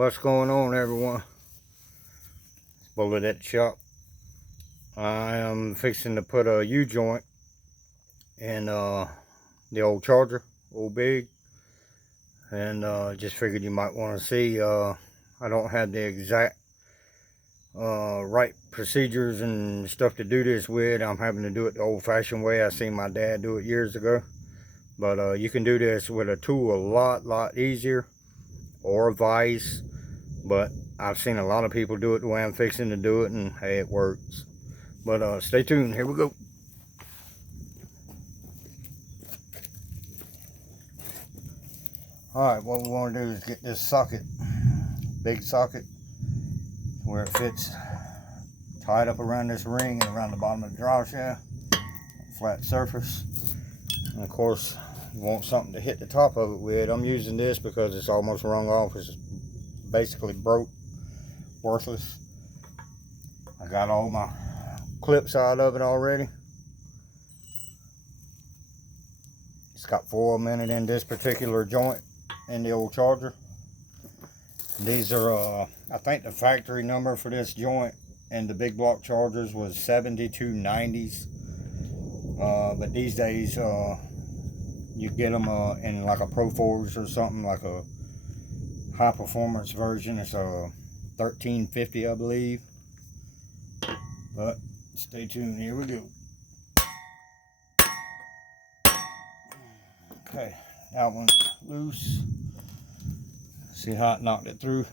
What's going on, everyone? It's Bullet at the shop. I am fixing to put a U-joint in the old Charger, old Big, and just figured you might want to see. I don't have the exact right procedures and stuff to do this with. I'm having to do it the old-fashioned way. I seen my dad do it years ago, but you can do this with a tool a lot easier, or a vise. But I've seen a lot of people do it the way I'm fixing to do it, and hey, it works. But stay tuned. Here we go. Alright, what we want to do is get this socket, big socket, where it fits tied up around this ring and around the bottom of the drive shaft, flat surface. And of course, you want something to hit the top of it with. I'm using this because it's almost wrung off. It's basically broke, worthless. I got all my clips out of it already. It's got 4 of them in it in this particular joint in the old Charger. These are I think the factory number for this joint and the big block Chargers was 7290s, but these days you get them in like a Pro Force or something, like a high performance version. It's a 1350, I believe. But stay tuned, here we go. Okay, that one's loose. See how it knocked it through?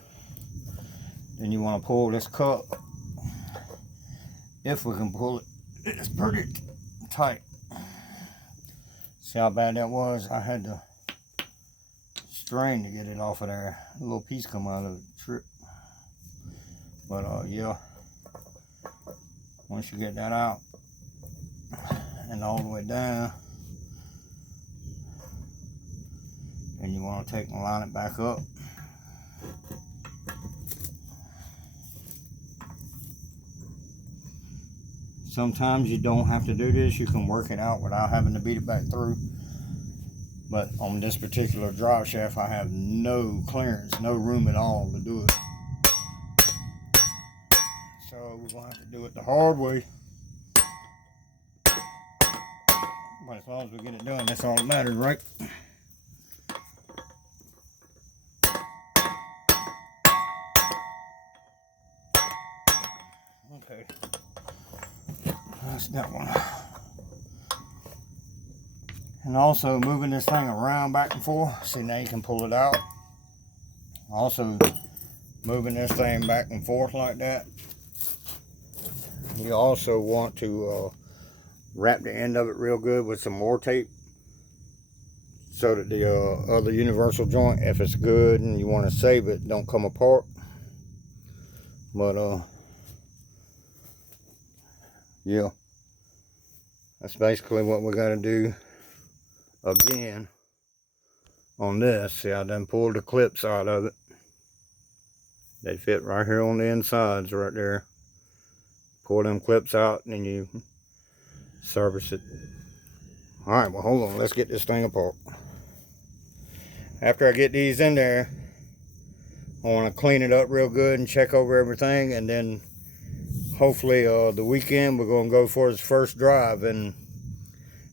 Then you want to pull this cup. If we can pull it, it's pretty tight. See how bad that was? I had to strain to get it off of there. A little piece come out of the trip. But yeah, once you get that out and all the way down, then you want to take and line it back up. Sometimes you don't have to do this. You can work it out without having to beat it back through. But on this particular drive shaft, I have no clearance, no room at all to do it. So we're going to have to do it the hard way. But as long as we get it done, that's all that matters, right? Okay. That's that one. And also moving this thing around back and forth. See, now you can pull it out. Also moving this thing back and forth like that. You also want to wrap the end of it real good with some more tape, so that the other universal joint, if it's good and you want to save it, don't come apart. But yeah, that's basically what we got to do again on this. See, I done pulled the clips out of it. They fit right here on the insides right there. Pull them clips out and then you service it. Alright, well hold on, let's get this thing apart. After I get these in there, I want to clean it up real good and check over everything, and then hopefully the weekend we're going to go for his first drive. And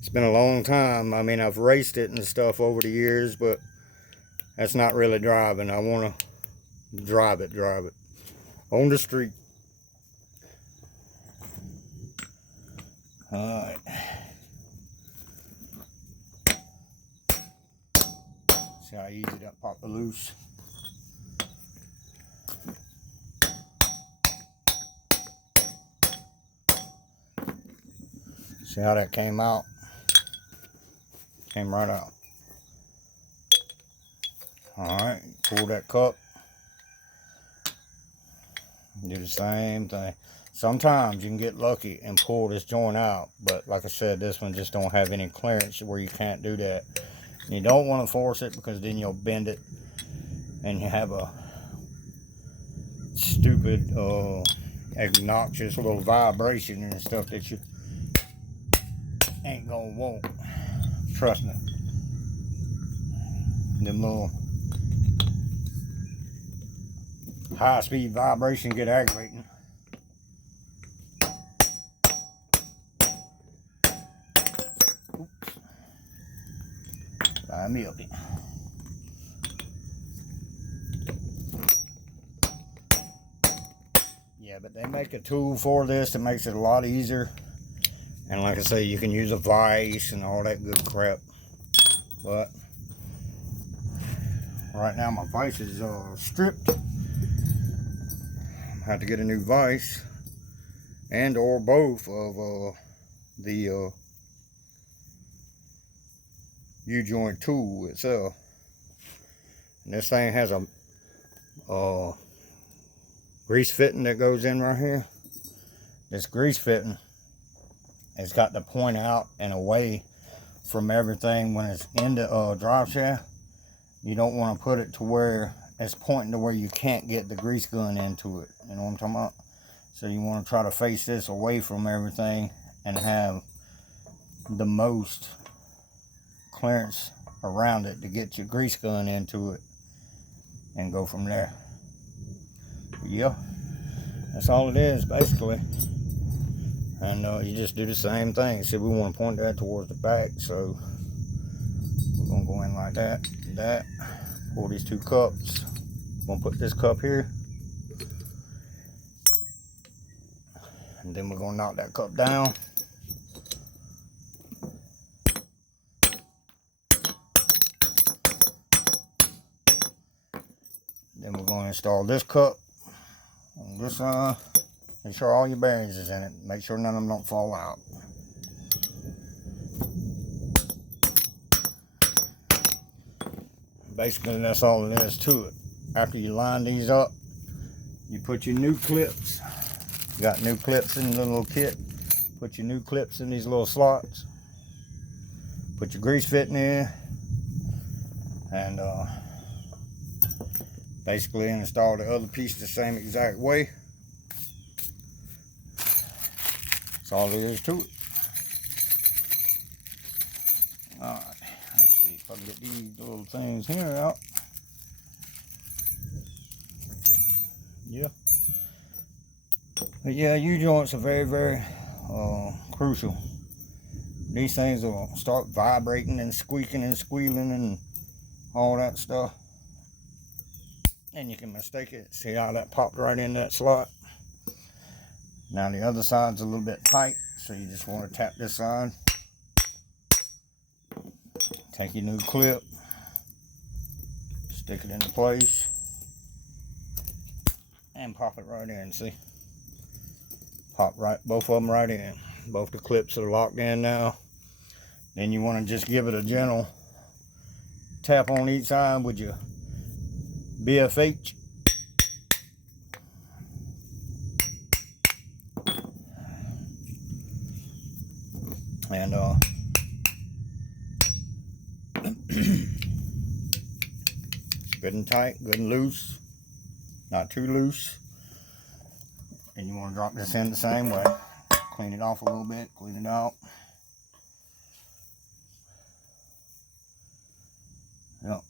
it's been a long time. I mean, I've raced it and stuff over the years, but that's not really driving. I want to drive it on the street. Alright. See how easy that popped loose. See how that came out? Came right out. Alright, pull that cup. Do the same thing. Sometimes you can get lucky and pull this joint out, but like I said, this one just don't have any clearance where you can't do that. You don't want to force it, because then you'll bend it and you have a stupid obnoxious little vibration and stuff that you ain't gonna want. Trust me. Them little high speed vibration get aggravating. Oops. Line me up here. Yeah, but they make a tool for this that makes it a lot easier. And like I say, you can use a vise and all that good crap. But right now my vise is stripped. I have to get a new vise and or both of the U-joint tool itself. And this thing has a grease fitting that goes in right here. This grease fitting has got to point out and away from everything when it's in the drive shaft. You don't want to put it to where it's pointing to where you can't get the grease gun into it. You know what I'm talking about? So you want to try to face this away from everything and have the most clearance around it to get your grease gun into it and go from there. Yeah, that's all it is basically. And you just do the same thing. See, we want to point that towards the back, so we're gonna go in like that, that. Pull these two cups. We're gonna put this cup here, and then we're gonna knock that cup down. Then we're gonna install this cup on this side. Make sure all your bearings is in it. Make sure none of them don't fall out. Basically, that's all it is to it. After you line these up, you put your new clips. Got new clips in the little kit. Put your new clips in these little slots. Put your grease fitting in. And basically install the other piece the same exact way. That's all there is to it. Alright, let's see if I can get these little things here out. Yeah. But yeah, U-joints are very, very crucial. These things will start vibrating and squeaking and squealing and all that stuff. And you can mistake it. See how that popped right in that slot? Now the other side's a little bit tight, so you just want to tap this side. Take your new clip, stick it into place, and pop it right in. See? Pop right, both of them right in. Both the clips are locked in now. Then you want to just give it a gentle tap on each side with your BFH. And good and tight, good and loose, not too loose. And you want to drop this in the same way. Clean it off a little bit, clean it out. Yep.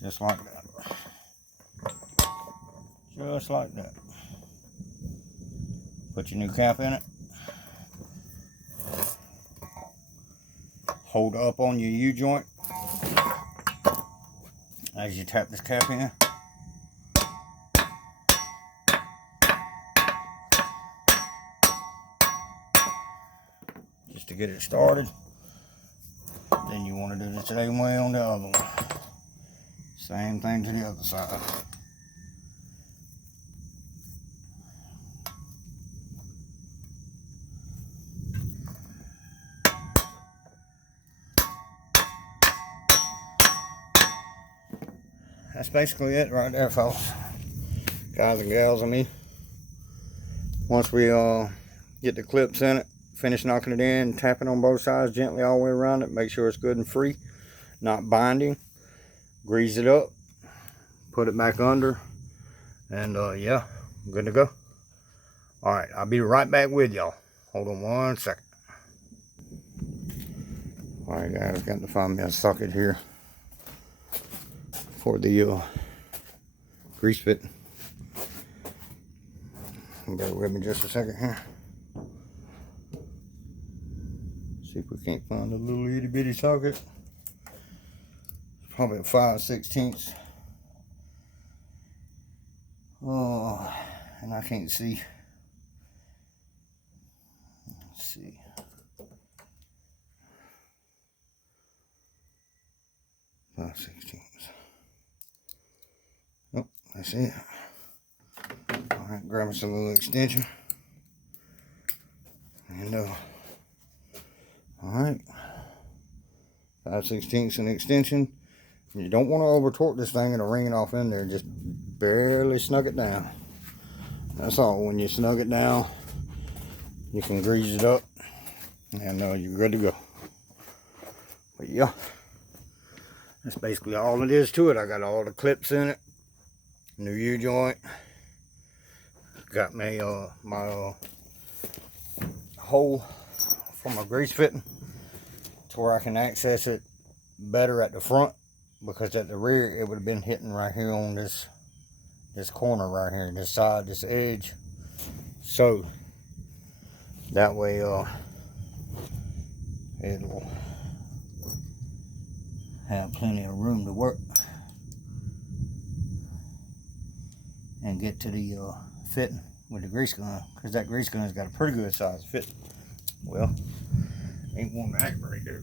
Just like that. Just like that. Put your new cap in it. Hold up on your U-joint as you tap this cap in. Just to get it started. Then you want to do the same way on the other one. Same thing to the other side. That's basically it right there, folks. Guys and gals, I mean. Once we get the clips in it, finish knocking it in, tap it on both sides gently all the way around it, make sure it's good and free, not binding. Grease it up, put it back under, and yeah, good to go. Alright, I'll be right back with y'all. Hold on 1 second. Alright guys, got to find me a socket here for the grease fit. Bear with me just a second here. See if we can't find a little itty bitty socket. Probably a 5/16. Oh, and I can't see. Let's see. Five sixteenths. Oh, that's it. All right, grab us a little extension. And all right, 5/16 an extension. You don't want to over torque this thing and it'll ring it off in there. Just barely snug it down. That's all. When you snug it down, you can grease it up, and you're good to go. But yeah, that's basically all it is to it. I got all the clips in it. New U-joint. Got me my hole for my grease fitting to where I can access it better at the front, because at the rear it would have been hitting right here on this corner right here, this side, this edge. So that way it'll have plenty of room to work and get to the fitting with the grease gun, because that grease gun's got a pretty good size fit. Well, ain't one to act right there.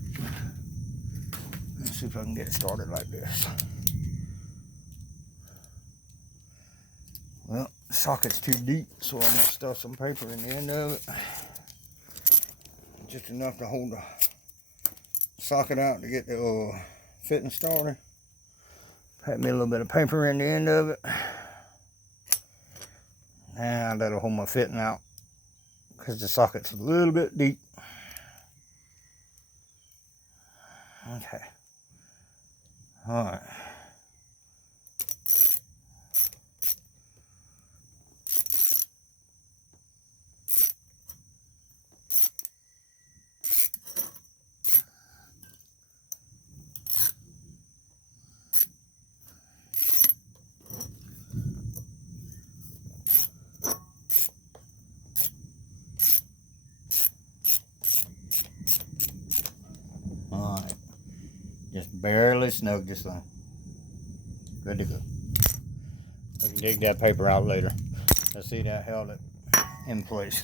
Let's see if I can get it started like this. Well, the socket's too deep, so I'm gonna stuff some paper in the end of it. Just enough to hold the socket out to get the fitting started. Pat me a little bit of paper in the end of it. Now that'll hold my fitting out, because the socket's a little bit deep. Okay. All right. Alright, just barely snug this thing. Good to go. We can dig that paper out later. Let's see that held it in place.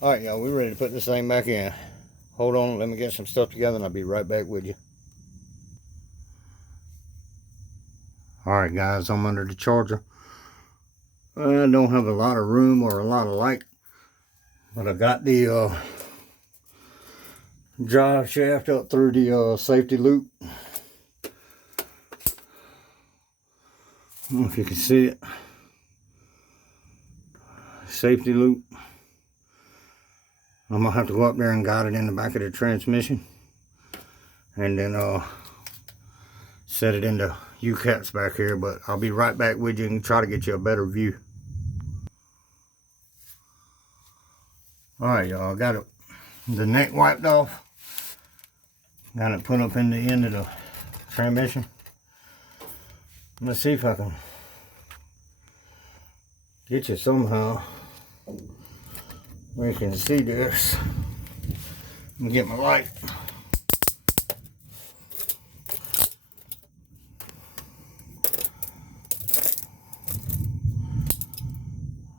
Alright, y'all, we're ready to put this thing back in. Hold on, let me get some stuff together and I'll be right back with you. Alright guys, I'm under the charger. I don't have a lot of room or a lot of light, but I got the drive shaft up through the safety loop. I don't know if you can see it. Safety loop. I'm gonna have to go up there and guide it in the back of the transmission, and then set it into U-caps back here. But I'll be right back with you and try to get you a better view. Alright y'all, got it, the neck wiped off. Got it put up in the end of the transmission. Let's see if I can get you somehow where you can see this. Let me get my light.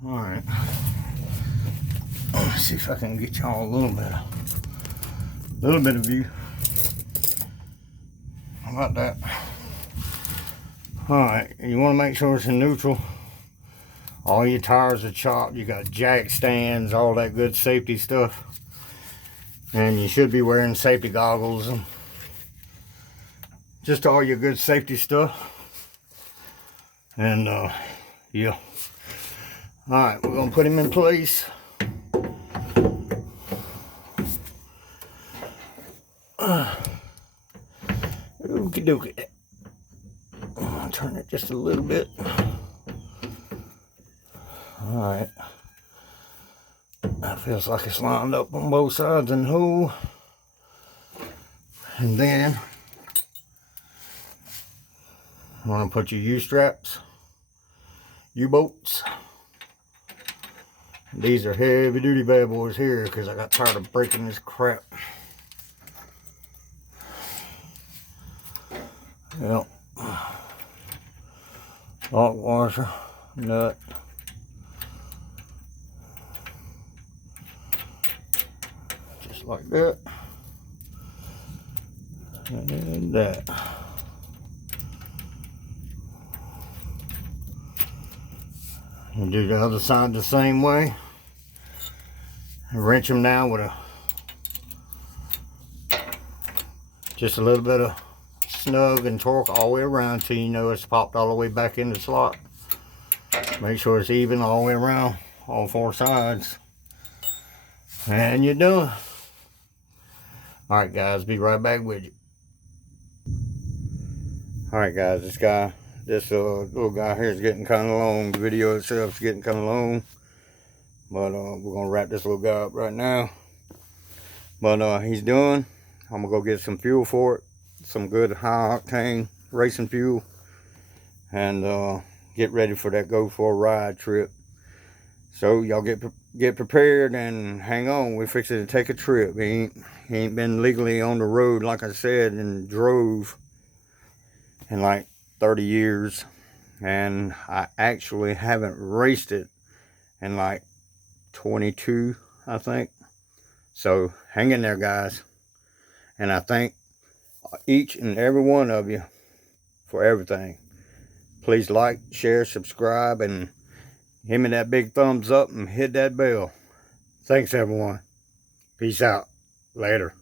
Alright. Let's see if I can get y'all a little bit of view. How about that? Alright, you want to make sure it's in neutral. All your tires are chopped. You got jack stands, all that good safety stuff. And you should be wearing safety goggles and just all your good safety stuff. And yeah. Alright, we're gonna put him in place. Okie dokie. Turn it just a little bit. Alright. That feels like it's lined up on both sides and whole. And then You want to put your U-straps, U-bolts. These are heavy duty bad boys here because I got tired of breaking this crap. Yep. Lock washer, nut. Just like that. And that. And do the other side the same way. And wrench them down with just a little bit of snug and torque all the way around till you know it's popped all the way back in the slot. Make sure it's even all the way around, all four sides. And you're done. Alright guys, be right back with you. Alright guys, this little guy here is getting kind of long. The video itself is getting kind of long. But we're going to wrap this little guy up right now. But he's done. I'm going to go get some fuel for it. Some good high octane racing fuel. And get ready for that go for a ride trip. So y'all get prepared and hang on. We're fixing to take a trip. He ain't been legally on the road, like I said, and drove in like 30 years. And I actually haven't raced it in like 22, I think. So hang in there, guys. And I thank each and every one of you for everything. Please like, share, subscribe, and hit me that big thumbs up and hit that bell. Thanks everyone. Peace out. Later.